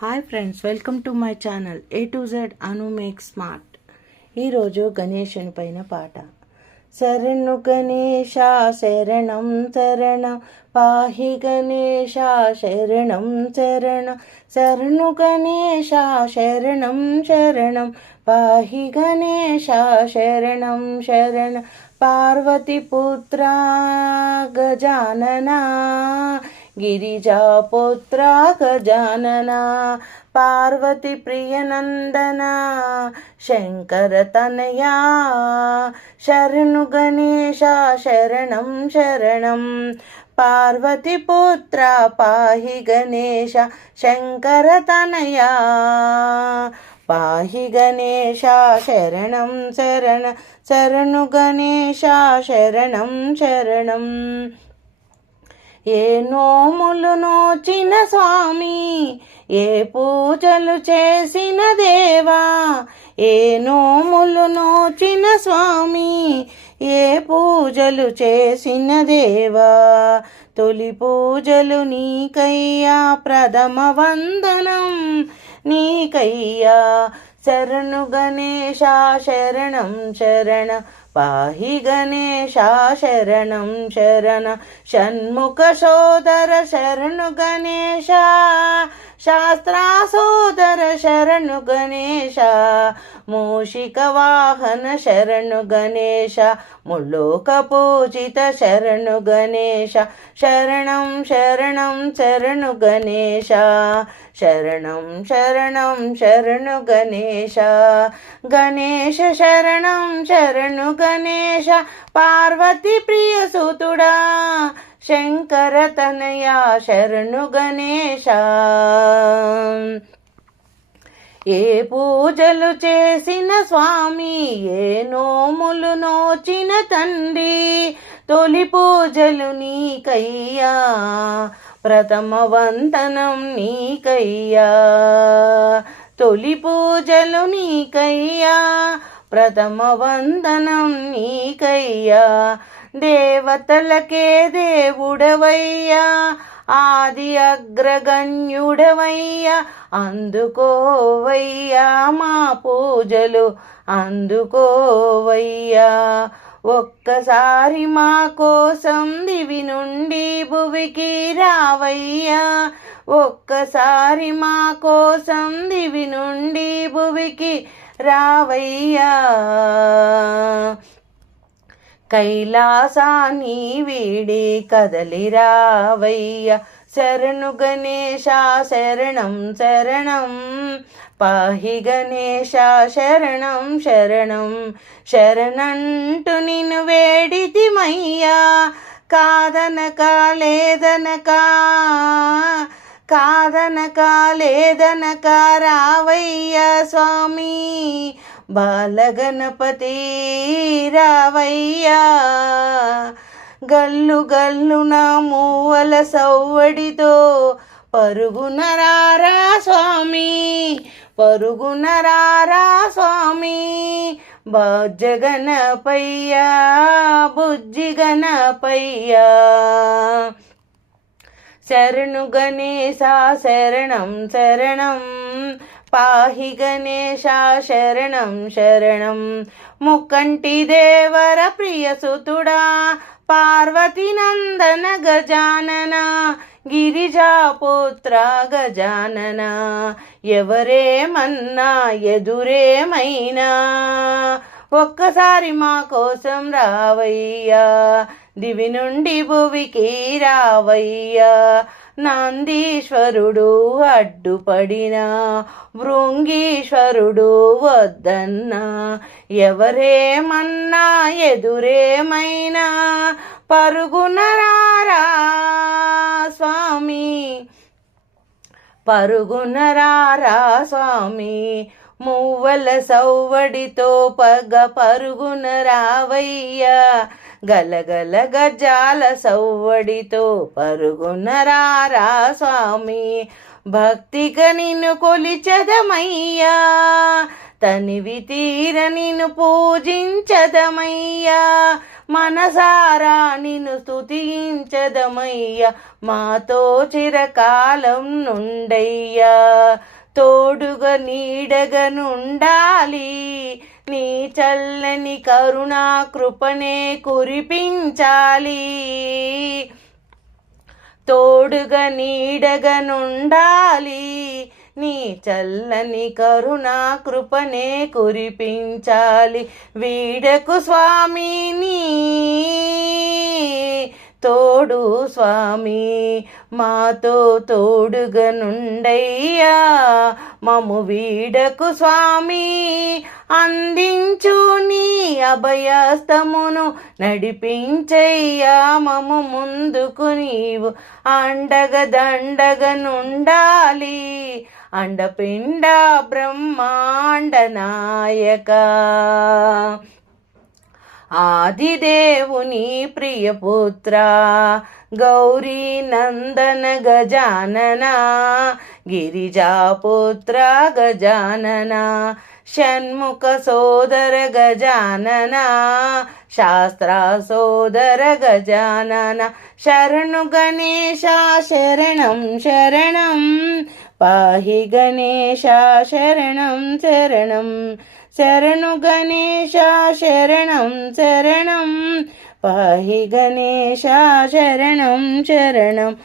Hi friends welcome to my channel. A to Z Anu make smart. ఈరోజు గణేశుని పైన పాట. శరణు గణేశ శరణం శరణం. పాహి గణేశ శరణం శరణం. శరణు గణేశ శరణం శరణం. పాహి గణేశ శరణం శరణ. పార్వతి పుత్ర గజాననా. గిరిజాపుత్ర గజానన పార్వతి ప్రియనందన శంకర తనయా శరణు గణేశ శరణం శరణం పార్వతి పుత్ర పాహి గణేశ శంకర తనయా పాహి గణేశ శరణం శరణ శరణు గణేశ శరణం శరణం ఏ నోములు నోచిన స్వామి ఏ పూజలు చేసిన దేవా ఏ నోములు నోచిన స్వామి ఏ పూజలు చేసిన దేవా తొలి పూజలు నీకయ్యా ప్రథమ వందనం నీకయ్యా శరణు గణేశ శరణం శరణ పాహి గణేశ శరణం శరణ షణ్ముఖ సోదర శరణు శాస్త్రాసోదర శరణు గణేశ మూషిక వాహన శరణు గణేశ ముల్లోక పూజిత శరణు గణేశ శరణం శరణం శరణు గణేశ శరణం శరణం శరణు గణేశ గణేశ శరణం శరణు గణేశ పార్వతి ప్రియ సుతుడా శంకర తనయా శరణు గణేశ. ఏ పూజలు చేసిన స్వామి ఏ నోములు నోచిన తండ్రి తొలి పూజలు నీకయ్యా ప్రథమ వందనం నీకయ్యా. తొలి పూజలు నీకయ్యా ప్రథమ వందనం నీకయ్యా దేవతలకే దేవుడవయ్యా. ఆది అగ్రగణ్యుడవయ్యా. అందుకోవయ్యా మా పూజలు అందుకోవయ్యా. ఒక్కసారి మా కోసం దివి నుండి భువికి రావయ్యా. ఒక్కసారి మా కోసం దివి నుండి భువికి రావయ్యా. కైలాసాన్ని వీడి కదలిరావయ్య శరణు గణేశ శరణం శరణం. పాహి గణేశ శరణం శరణం. శరణంటు నిన్ను వేడితిమయ్యా. కాదనక లేదనక కాదనక లేదనక రావయ్య స్వామి. బాలగణపతి రావయ్యా గల్లు గల్లున మూవల సవ్వడితో పరుగునరారా స్వామి పరుగునరారా స్వామి బజ్జగణపయ్యా. బుజ్జి గణపయ్యా శరణు గణేశ శరణం శరణం పాహి గణేశ శరణం శరణం. ముక్కంటి దేవర ప్రియసుతుడా పార్వతి నందన గజానన గిరిజాపుత్ర గజానన. ఎవరేమన్నా ఎదురేమైనా ఒక్కసారి మా కోసం రావయ్యా. దివి నుండి భువికి రావయ్యా. నందీశ్వరుడు అడ్డుపడిన భృంగీశ్వరుడు వద్దన్నా. ఎవరేమన్నా ఎదురేమైనా పరుగునరారా స్వామి. పరుగునరారా స్వామి మువ్వల సౌవడితో పగ పరుగున రావయ్యా. గలగల గజాల సవ్వడితో పరుగున రారా స్వామి. భక్తిగా నిన్ను కొలిచదమయ్యా తనివి తీర నిన్ను పూజించదమయ్యా మనసారా నిన్ను స్తుతించదమయ్యా మాతో చిరకాలం నుండయ్యా తోడుగా నీడగా నుండాలి నీ చల్లని కరుణా కృపనే కురిపించాలి. తోడుగా నీడగా నుండాలి. నీ చల్లని కరుణా కృపనే కురిపించాలి. వీడకు స్వామిని తోడు స్వామి మాతో తోడుగా నుండయ్యా మము వీడకు స్వామి అందించు నీ అభయస్తమును నడిపించయ్యా. మము ముందుకు నీవు అండగ దండగ నుండాలి. అండపిండ బ్రహ్మాండ నాయక. ఆదిదేవుని ప్రియపుత్ర గౌరీ నందన గజానన గిరిజాపుత్ర గజానన షణ్ముఖ సోదర గజానన శాస్త్ర సోదర గజానన శరణు గణేశ శరణం శరణం పాహి గణేశ శరణం శరణం శరణు గణేశ శరణం శరణం. పాహి గణేశ శరణం శరణం.